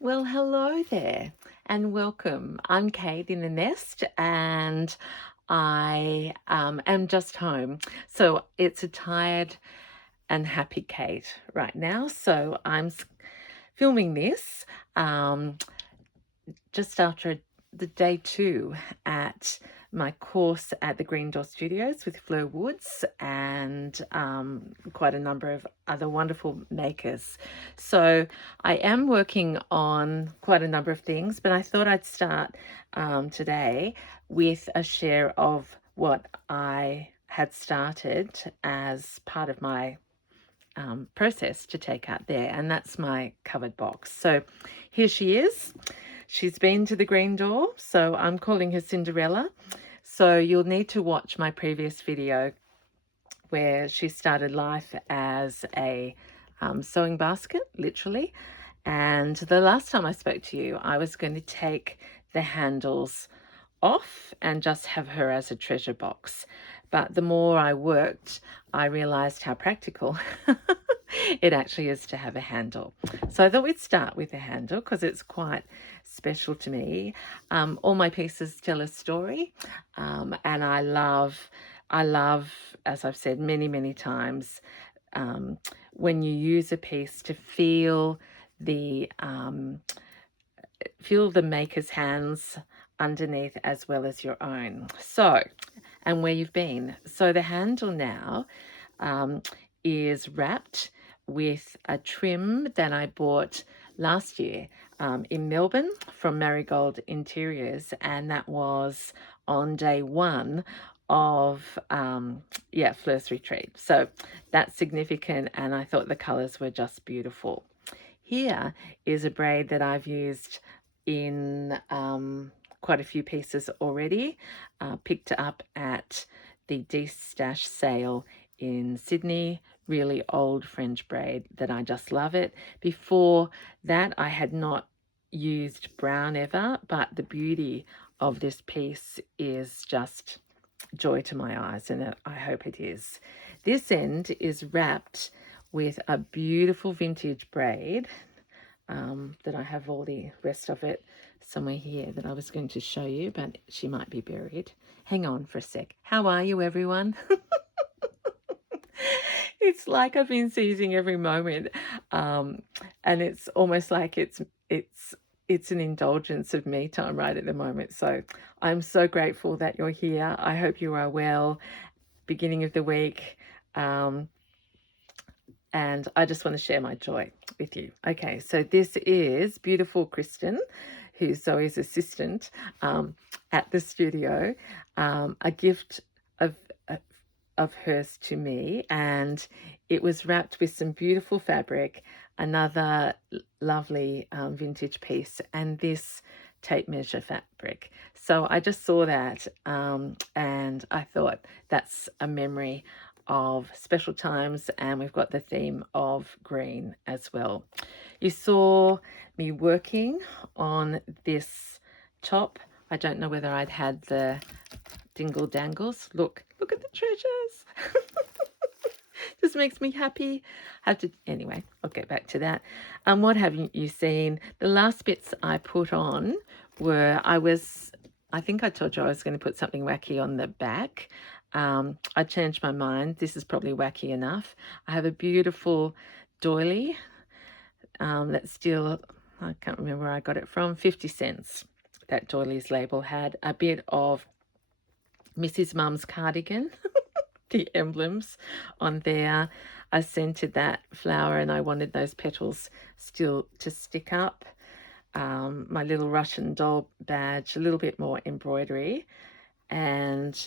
Well, hello there and welcome. I'm Kate in the nest and I am just home. So it's a tired and happy Kate right now. So filming this um, just after the day two at my course at the Green Door Studios with Fleur Woods and quite a number of other wonderful makers. So I am working on quite a number of things, but I thought I'd start today with a share of what I had started as part of my process to take out there, and that's my covered box. So here she is. She's been to the Green Door, so I'm calling her Cinderella. So you'll need to watch my previous video where she started life as a sewing basket, literally. And the last time I spoke to you, I was going to take the handles off and just have her as a treasure box. But the more I worked, I realized how practical it actually is to have a handle. So I thought we'd start with a handle because it's quite special to me. All my pieces tell a story, and I love, as I've said many, many times, um, when you use a piece to feel the maker's hands underneath as well as your own. So, and where you've been. So the handle now um, is wrapped with a trim that I bought last year in Melbourne from Marigold Interiors, and that was on day one of Fleur's retreat. So that's significant, and I thought the colors were just beautiful. Here is a braid that I've used in quite a few pieces already, picked up at the D-Stash sale in Sydney. Really old French braid that I just love it. Before that, I had not used brown ever, but the beauty of this piece is just joy to my eyes, and I hope it is. This end is wrapped with a beautiful vintage braid that I have all the rest of it somewhere here that I was going to show you, but she might be buried. Hang on for a sec. How are you, everyone? It's like I've been seizing every moment, and it's almost like it's an indulgence of me time right at the moment. So I'm so grateful that you're here. I hope you are well. Beginning of the week. And I just want to share my joy with you. Okay, so this is beautiful Kristen, who's Zoe's assistant at the studio, a gift of, of hers to me, and it was wrapped with some beautiful fabric, another lovely vintage piece, and this tape measure fabric. So I just saw that and I thought that's a memory of special times, and we've got the theme of green as well. You saw me working on this top. I don't know whether I'd had the dingle dangles. Look at the treasures. Just makes me happy. Anyway, I'll get back to that. What have you seen? The last bits I put on were, I think I told you I was going to put something wacky on the back. I changed my mind. This is probably wacky enough. I have a beautiful doily that's still, I can't remember where I got it from, 50 cents. That doily's label had a bit of Mrs. Mum's cardigan, the emblems on there. I scented that flower and I wanted those petals still to stick up. My little Russian doll badge, a little bit more embroidery, and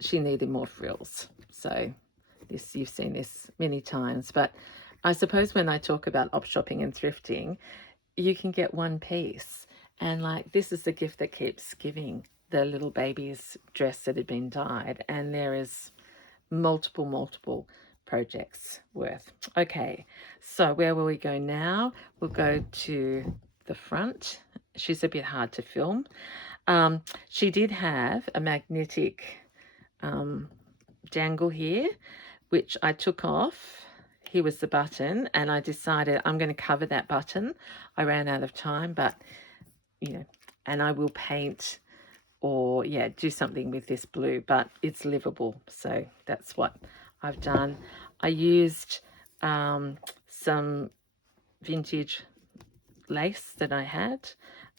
she needed more frills. So this, you've seen this many times, but I suppose when I talk about op shopping and thrifting, you can get one piece, and like this is the gift that keeps giving. The little baby's dress that had been dyed, and there is multiple projects worth. Okay, so where will we go now? We'll go to the front. She's a bit hard to film. She did have a magnetic dangle here, which I took off here was the button, and I decided I'm going to cover that button. I ran out of time, but, you know, and I will paint or, yeah, do something with this blue, but it's livable. So that's what I've done. I used some vintage lace that I had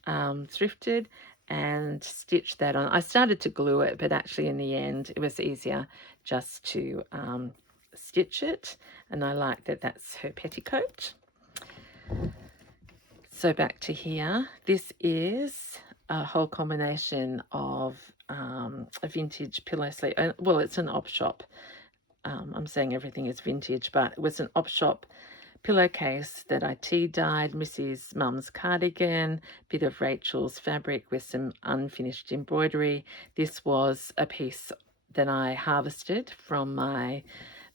thrifted and stitched that on. I started to glue it, but actually in the end it was easier just to stitch it, and I like that that's her petticoat. So back to here, this is a whole combination of a vintage pillow sleeve. Well, it's an op shop. I'm saying everything is vintage, but it was an op shop pillowcase that I tea dyed Mrs. Mum's cardigan, bit of Rachel's fabric with some unfinished embroidery. This was a piece that I harvested from my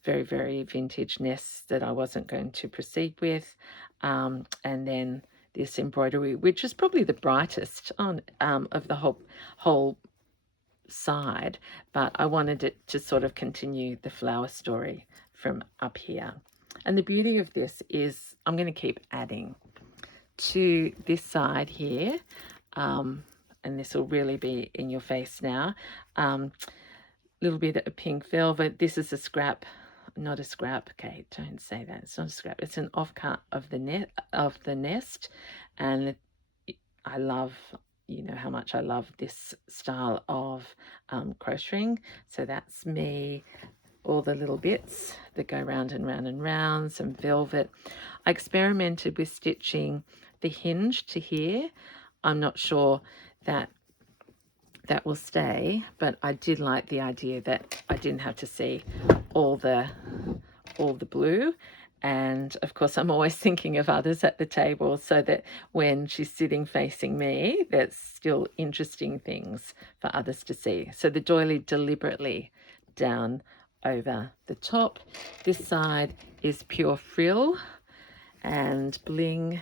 very, very vintage nest that I wasn't going to proceed with. And then this embroidery, which is probably the brightest on of the whole side, but I wanted it to sort of continue the flower story from up here. And the beauty of this is I'm going to keep adding to this side here, and this will really be in your face now. Little bit of pink velvet. This is a scrap, not a scrap. Okay, don't say that. It's not a scrap. It's an offcut of the nest, and I love, you know how much I love this style of crocheting. So that's me. All the little bits that go round and round and round, some velvet. I experimented with stitching the hinge to here. I'm not sure that that will stay, but I did like the idea that I didn't have to see all the blue. And of course, I'm always thinking of others at the table so that when she's sitting facing me, there's still interesting things for others to see. So the doily deliberately down over the top. This side is pure frill and bling,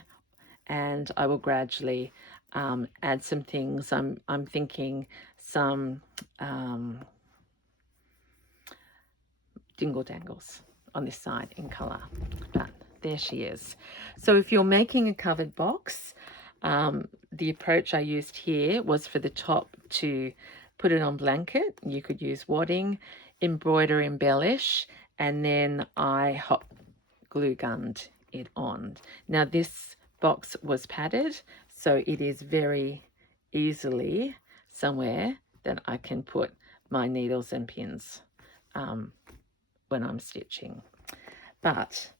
and I will gradually add some things. I'm thinking some dingle dangles on this side in colour, but there she is. So if you're making a covered box, the approach I used here was for the top to put it on blanket. You could use wadding, embroider, embellish, and then I hot glue gunned it on. Now this box was padded, so it is very easily somewhere that I can put my needles and pins when I'm stitching. But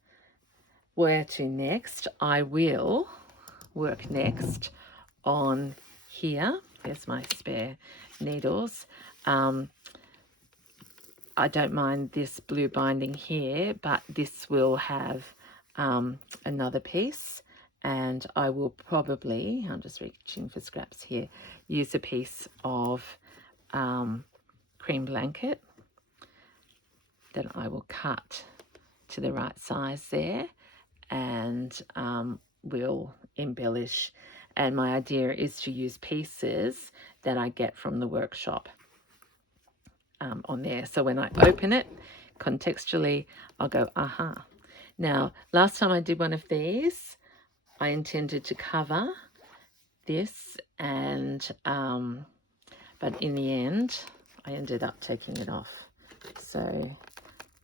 where to next? I will work next on here. There's my spare needles. I don't mind this blue binding here, but this will have another piece, and I will probably, I'm just reaching for scraps here, use a piece of cream blanket that I will cut to the right size there, and we'll embellish. And my idea is to use pieces that I get from the workshop on there. So when I open it, contextually, I'll go, aha. Now, last time I did one of these, I intended to cover this, and but in the end, I ended up taking it off. So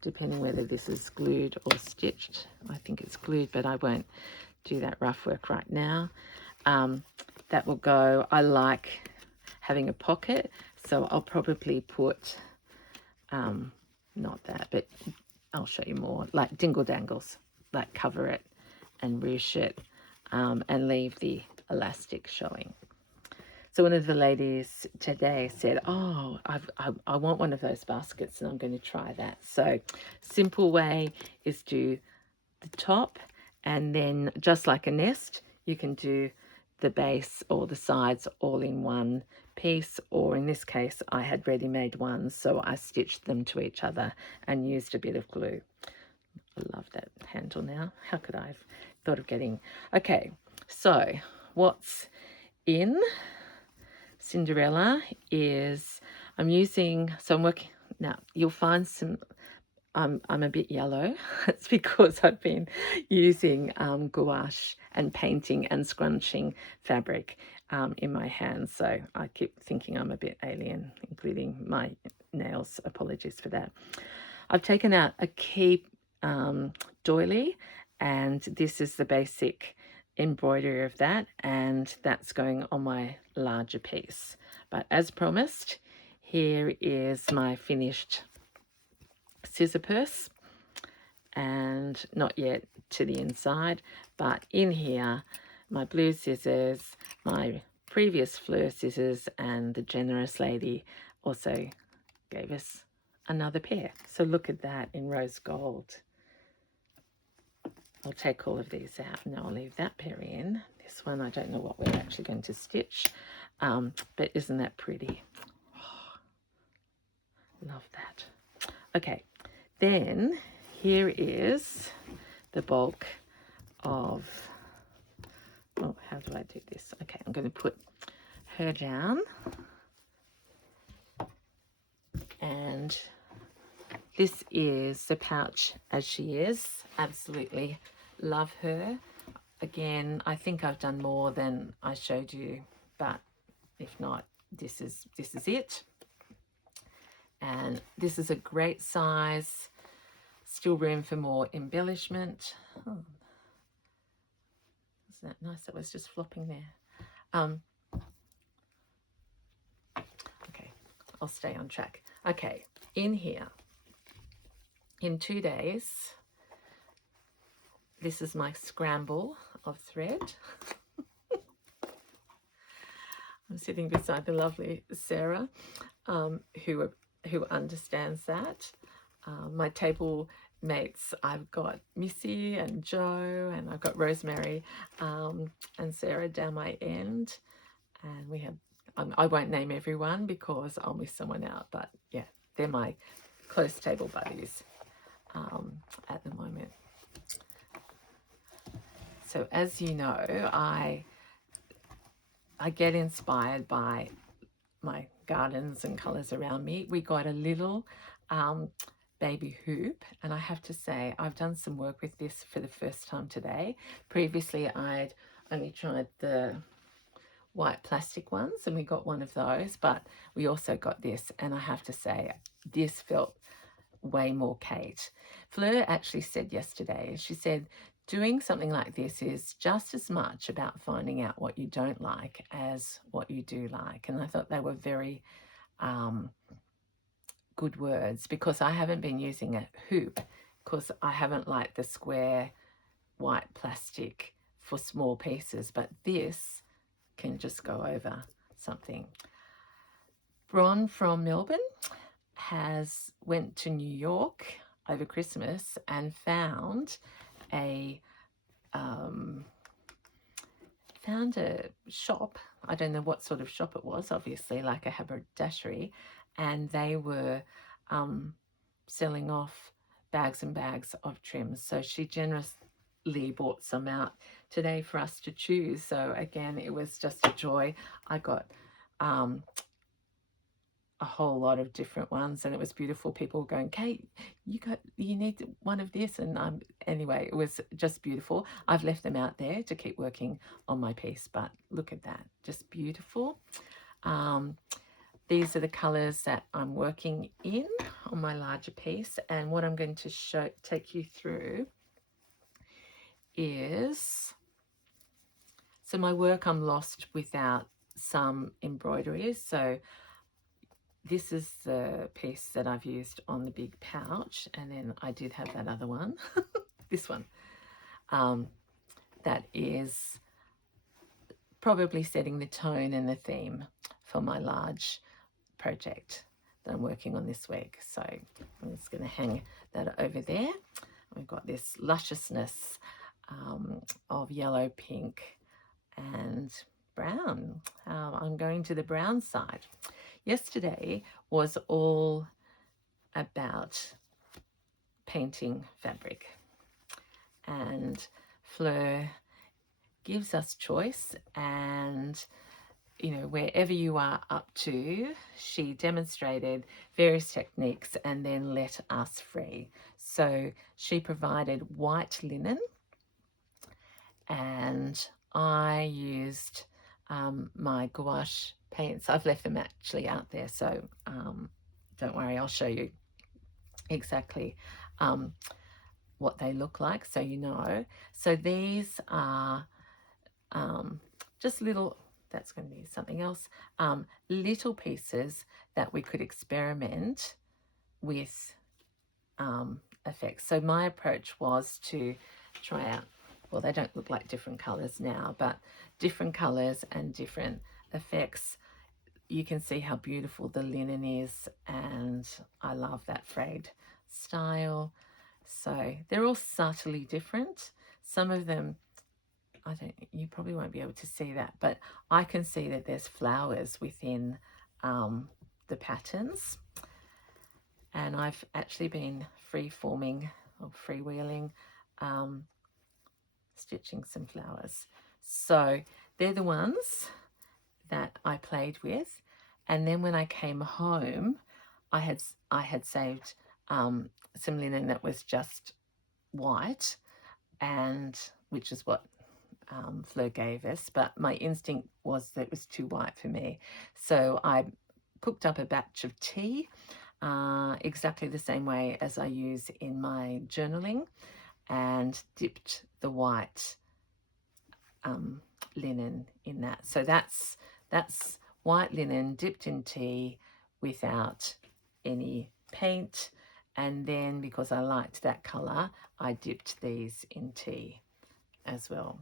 depending whether this is glued or stitched, I think it's glued, but I won't do that rough work right now. That will go. I like having a pocket, so I'll probably put not that, but I'll show you more, like dingle dangles, like cover it and ruche it, and leave the elastic showing. So one of the ladies today said, oh, I want one of those baskets, and I'm going to try that. So simple way is do the top, and then just like a nest, you can do the base or the sides all in one piece, or in this case, I had ready-made ones, so I stitched them to each other and used a bit of glue. I love that handle now. How could I have thought of getting... Okay, so what's in Cinderella is I'm working... Now, you'll find some I'm a bit yellow. It's because I've been using gouache and painting and scrunching fabric in my hands. So I keep thinking I'm a bit alien, including my nails. Apologies for that. I've taken out a key doily, and this is the basic embroidery of that, and that's going on my larger piece. But as promised, here is my finished scissor purse, and not yet to the inside, but in here my blue scissors, my previous Fleur scissors, and the generous lady also gave us another pair. So look at that in rose gold. I'll take all of these out and I'll leave that pair in. This one I don't know what we're actually going to stitch, but isn't that pretty? Oh, love that. Okay, then here is the bulk of, oh, how do I do this? Okay, I'm going to put her down, and this is the pouch as she is. Absolutely love her. Again, I think I've done more than I showed you, but if not, this is it. And this is a great size, still room for more embellishment. Oh, isn't that nice? That was just flopping there. Okay, I'll stay on track. Okay, in here, in 2 days, this is my scramble of thread. I'm sitting beside the lovely Sarah, who understands that. My table mates, I've got Missy and Joe, and I've got Rosemary and Sarah down my end, and we have, I won't name everyone because I'll miss someone out, but yeah, they're my close table buddies at the moment. So as you know, I get inspired by my gardens and colours around me. We got a little baby hoop, and I have to say I've done some work with this for the first time today. Previously I'd only tried the white plastic ones, and we got one of those, but we also got this, and I have to say this felt way more Kate. Fleur actually said yesterday, she said doing something like this is just as much about finding out what you don't like as what you do like. And I thought they were very good words, because I haven't been using a hoop because I haven't liked the square white plastic for small pieces, but this can just go over something. Bron from Melbourne went to New York over Christmas and found a shop. I don't know what sort of shop it was, obviously like a haberdashery, and they were selling off bags and bags of trims. So she generously bought some out today for us to choose. So again, it was just a joy. I got a whole lot of different ones, and it was beautiful. People were going, Kate, you need one of this, and anyway, it was just beautiful. I've left them out there to keep working on my piece, but look at that, just beautiful. These are the colors that I'm working in on my larger piece, and what I'm going to take you through is, so my work I'm lost without some embroideries. So this is the piece that I've used on the big pouch, and then I did have that other one, this one, that is probably setting the tone and the theme for my large project that I'm working on this week. So I'm just going to hang that over there. We've got this lusciousness of yellow, pink, and brown. I'm going to the brown side. Yesterday was all about painting fabric, and Fleur gives us choice, and you know, wherever you are up to, she demonstrated various techniques and then let us free. So she provided white linen, and I used my gouache paints. I've left them actually out there, so don't worry, I'll show you exactly what they look like so you know. So these are just little, that's going to be something else, little pieces that we could experiment with effects. So my approach was to try out, well, they don't look like different colors now, but different colors and different effects. You can see how beautiful the linen is, and I love that frayed style. So they're all subtly different. Some of them, you probably won't be able to see that, but I can see that there's flowers within the patterns. And I've actually been free-forming or freewheeling, stitching some flowers. So they're the ones that I played with. And then when I came home, I had saved some linen that was just white, and which is what Fleur gave us, but my instinct was that it was too white for me. So I cooked up a batch of tea, exactly the same way as I use in my journaling, and dipped the white linen in that. So that's white linen dipped in tea without any paint. And then because I liked that colour, I dipped these in tea as well.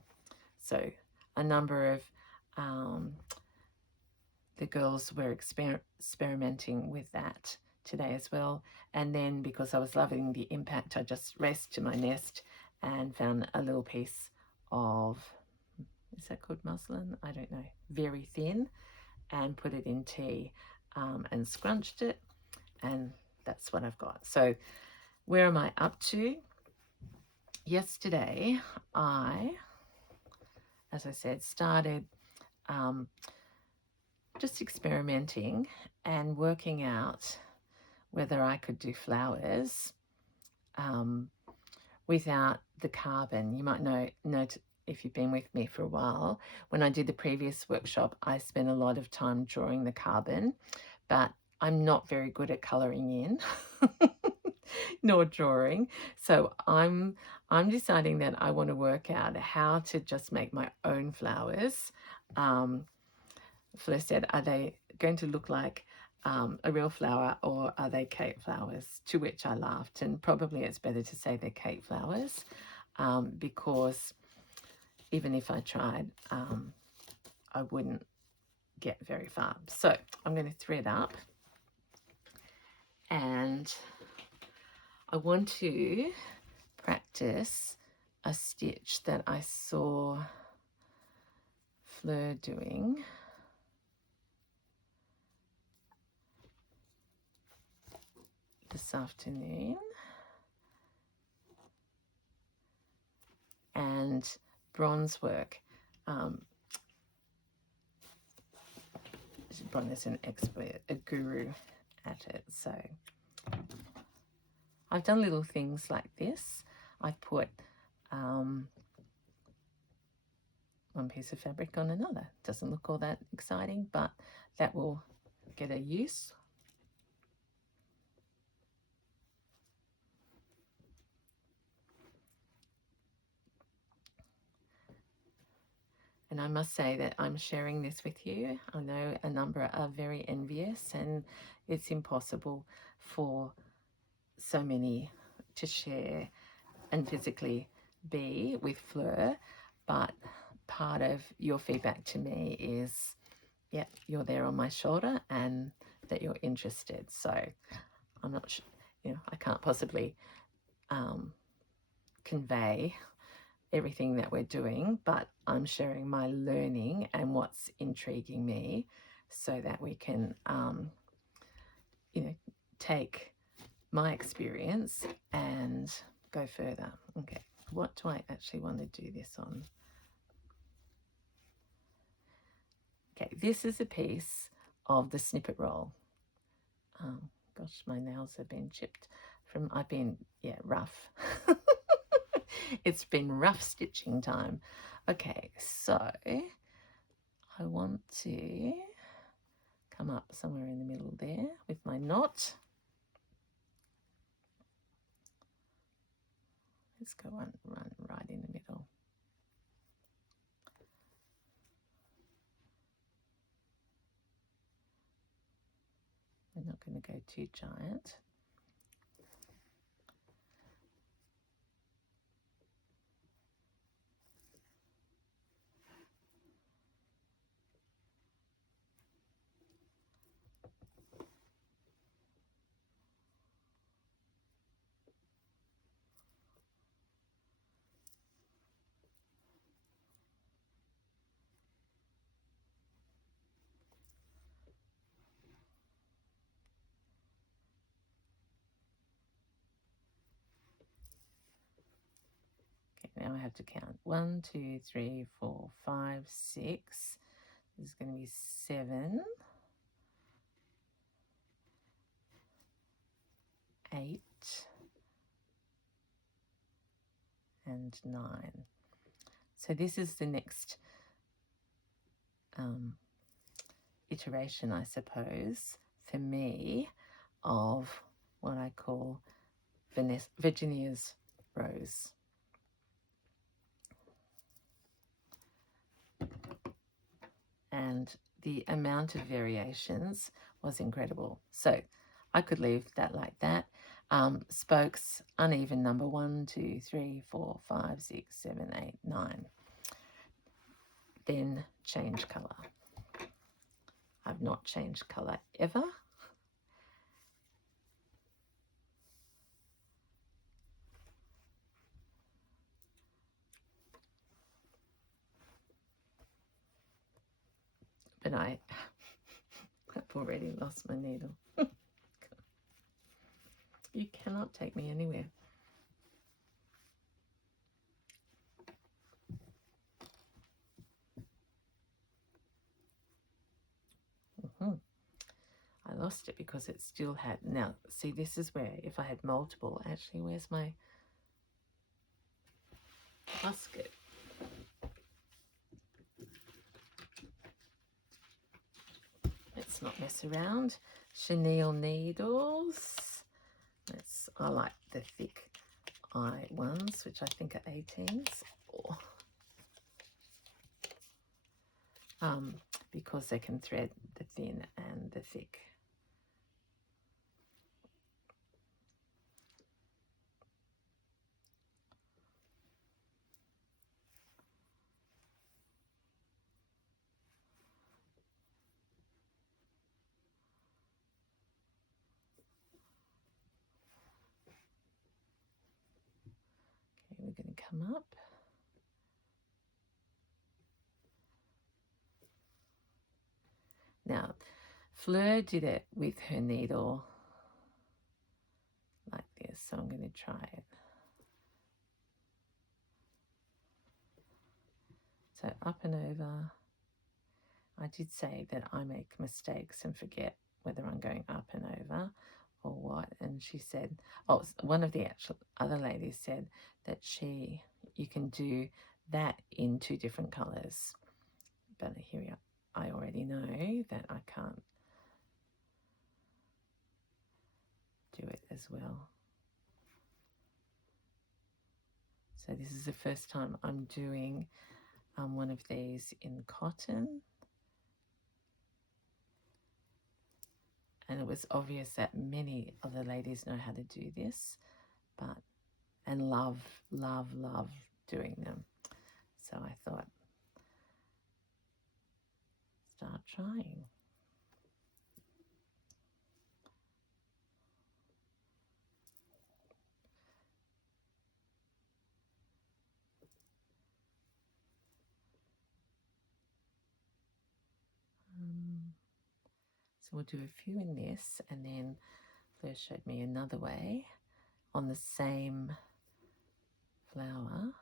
So a number of the girls were experimenting with that today as well. And then because I was loving the impact, I just raced to my nest and found a little piece of, is that called muslin? I don't know, very thin, and put it in tea and scrunched it, and that's what I've got. So where am I up to? Yesterday I, as I said, started just experimenting and working out whether I could do flowers without the carbon. You might note if you've been with me for a while, when I did the previous workshop, I spent a lot of time drawing the carbon, but I'm not very good at colouring in nor drawing. So I'm deciding that I want to work out how to just make my own flowers. Fleur said, are they going to look like a real flower, or are they cake flowers? To which I laughed, and probably it's better to say they're cake flowers, because even if I tried, I wouldn't get very far. So I'm going to thread up, and I want to practice a stitch that I saw Fleur doing. This afternoon, and bronze work. Bron is an expert, a guru at it. So I've done little things like this. I've put one piece of fabric on another. Doesn't look all that exciting, but that will get a use. And I must say that I'm sharing this with you. I know a number are very envious, and it's impossible for so many to share and physically be with Fleur, but part of your feedback to me is, yeah, you're there on my shoulder and that you're interested. So I'm not sure, I can't possibly convey everything that we're doing, but I'm sharing my learning and what's intriguing me so that we can, take my experience and go further. Okay, what do I actually want to do this on? Okay, this is a piece of the snippet roll. Gosh, my nails have been chipped from, I've been, rough. It's been rough stitching time. Okay, so I want to come up somewhere in the middle there with my knot. Let's go run right in the middle. We're not going to go too giant. Now I have to count 1, 2, 3, 4, 5, 6. There's going to be 7, 8, and 9. So this is the next iteration, I suppose, for me, of what I call Virginia's rose. And the amount of variations was incredible. So I could leave that like that. Spokes, uneven number 1, 2, 3, 4, 5, 6, 7, 8, 9. Then change colour. I've not changed colour ever. But I've already lost my needle. You cannot take me anywhere. I lost it because it still had, now see, this is where if I had multiple, actually, where's my basket? Let's not mess around. Chenille needles. I like the thick eye ones, which I think are 18s. Because they can thread the thin and the thick. Okay, we're going to come up. Now, Fleur did it with her needle like this, so I'm going to try it. So up and over. I did say that I make mistakes and forget whether I'm going up and over or what. And she said, oh, one of the actual other ladies said that you can do that in 2 different colours. But here I already know that I can't do it as well. So this is the first time I'm doing one of these in cotton. And it was obvious that many of the ladies know how to do this, and love doing them. So I thought, start trying. So we'll do a few in this, and then Fleur showed me another way on the same flower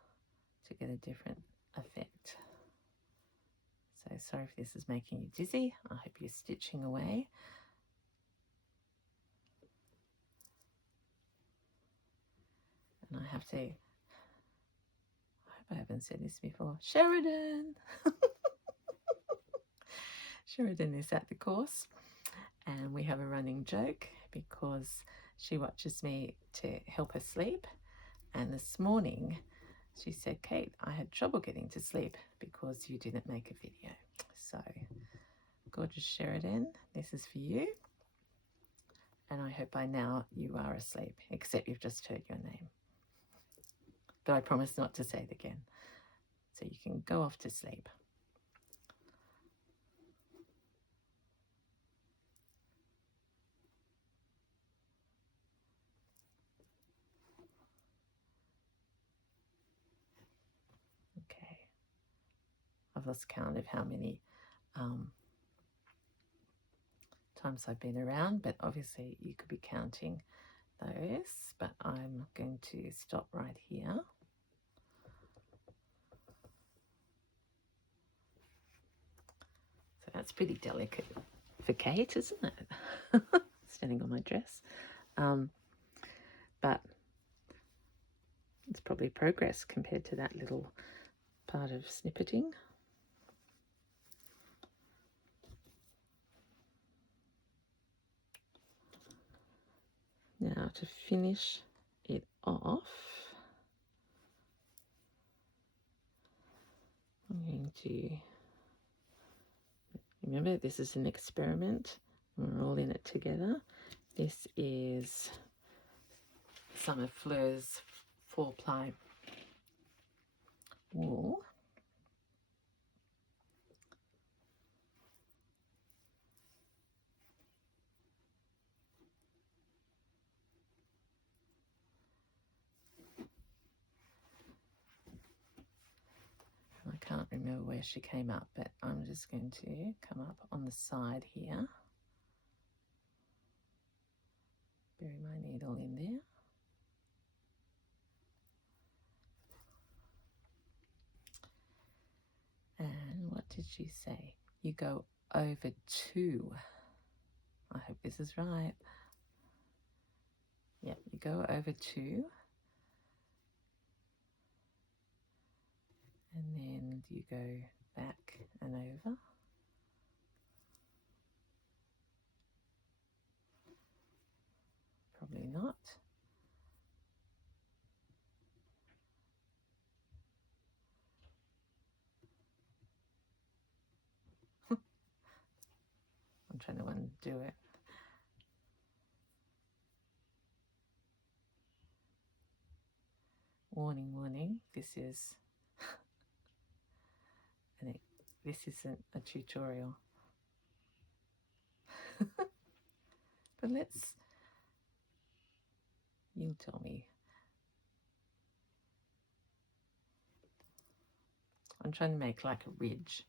to get a different effect. So sorry if this is making you dizzy. I hope you're stitching away. And I have to, I hope I haven't said this before, Sheridan! Sheridan is at the course, and we have a running joke because she watches me to help her sleep. And this morning she said, Kate, I had trouble getting to sleep because you didn't make a video. So, gorgeous Sheridan, this is for you. And I hope by now you are asleep, except you've just heard your name. But I promise not to say it again. So you can go off to sleep. Okay. I've lost count of how many times I've been around, but obviously you could be counting those, but I'm going to stop right here. So that's pretty delicate for Kate, isn't it? Standing on my dress. But it's probably progress compared to that little part of snippeting. Now to finish it off, I'm going to, remember this is an experiment, we're all in it together. This is some of Fleur's 4-ply wool. I can't remember where she came up, but I'm just going to come up on the side here. Bury my needle in there. And what did she say? You go over 2. I hope this is right. Yep, you go over 2. And then you go back and over. Probably not. I'm trying to undo it. Warning, warning, this isn't a tutorial. But you'll tell me. I'm trying to make like a ridge,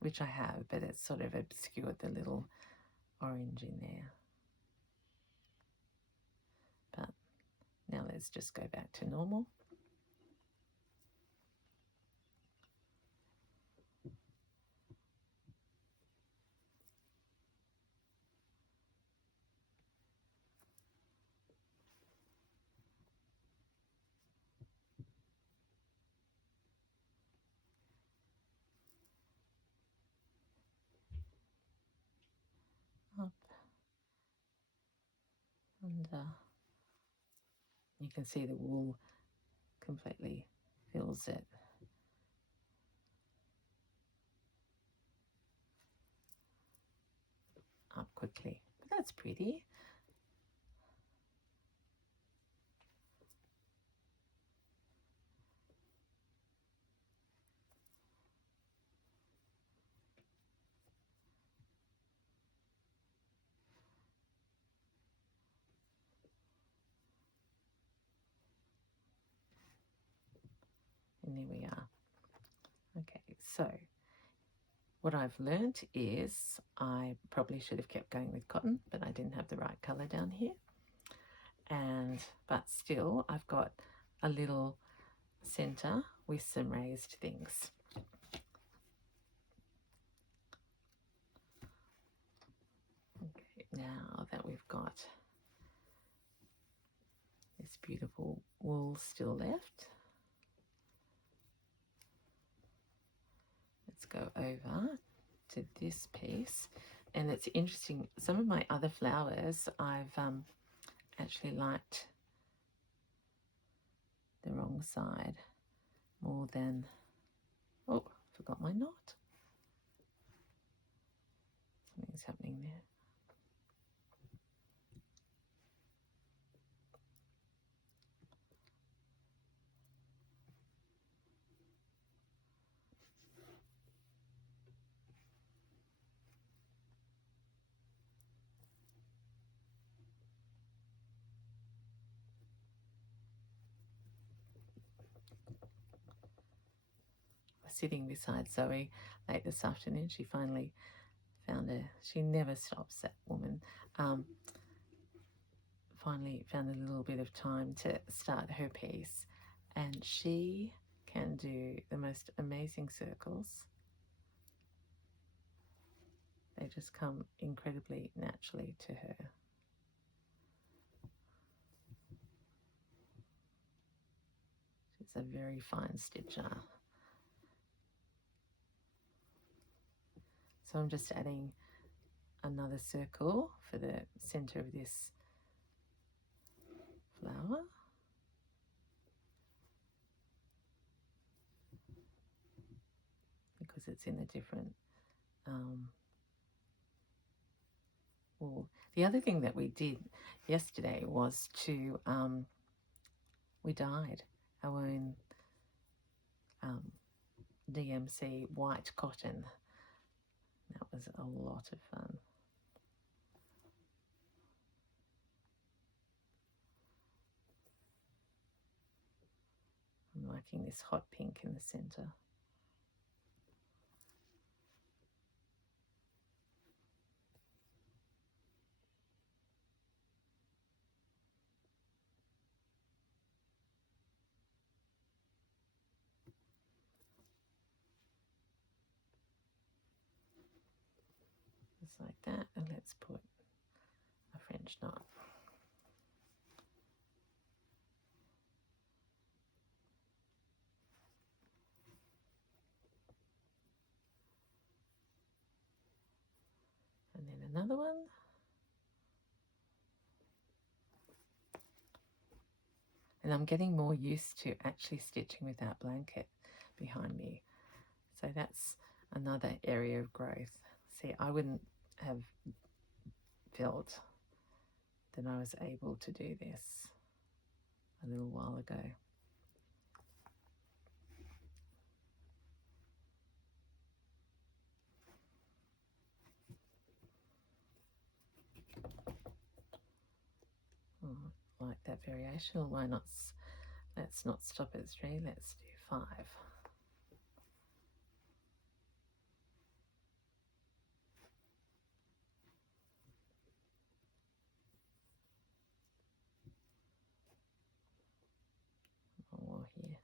which I have, but it's sort of obscured the little orange in there. But now let's just go back to normal. Up, under. You can see the wool completely fills it. Up quickly. But that's pretty. And there we are. Okay, so what I've learnt is I probably should have kept going with cotton, but I didn't have the right colour down here. But still, I've got a little centre with some raised things. now that we've got this beautiful wool still left, let's go over to this piece. And it's interesting, some of my other flowers I've actually liked the wrong side more than, oh, forgot my knot. Something's happening there. Sitting beside Zoe late this afternoon. She finally found she never stops, that woman. Finally found a little bit of time to start her piece, and she can do the most amazing circles. They just come incredibly naturally to her. She's a very fine stitcher. So I'm just adding another circle for the center of this flower. Because it's in a different wool. The other thing that we did yesterday was to, we dyed our own DMC white cotton. That was a lot of fun. I'm liking this hot pink in the center. Just like that, and let's put a French knot. And then another one. And I'm getting more used to actually stitching with that blanket behind me. So that's another area of growth. See, I wouldn't have felt that I was able to do this a little while ago. Oh, like that variation. Well, why not? Let's not stop at 3, let's do 5. More here.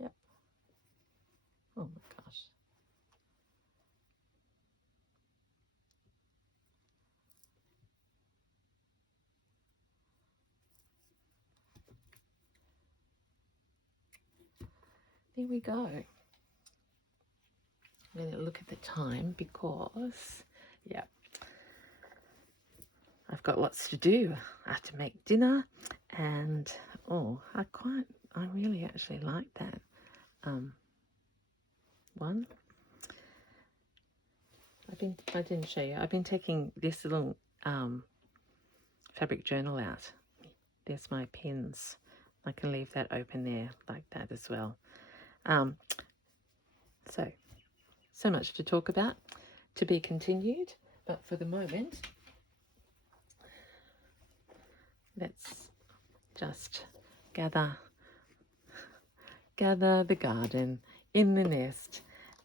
Yep. Oh my gosh. There we go. I'm going to look at the time because, yeah, I've got lots to do. I have to make dinner, and oh, I really actually like that one. I didn't show you. I've been taking this little fabric journal out. There's my pins. I can leave that open there like that as well. So much to talk about, to be continued, but for the moment, let's just gather the garden in the nest,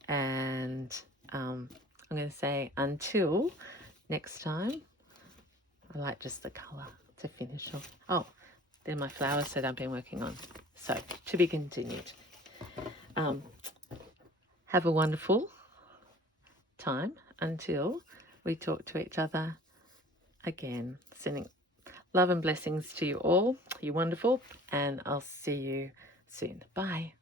and I'm going to say until next time. I like just the colour to finish off. Oh, then my flowers that I've been working on. So, to be continued. Have a wonderful time until we talk to each other again. Sending love and blessings to you all. You're wonderful, and I'll see you soon. Bye.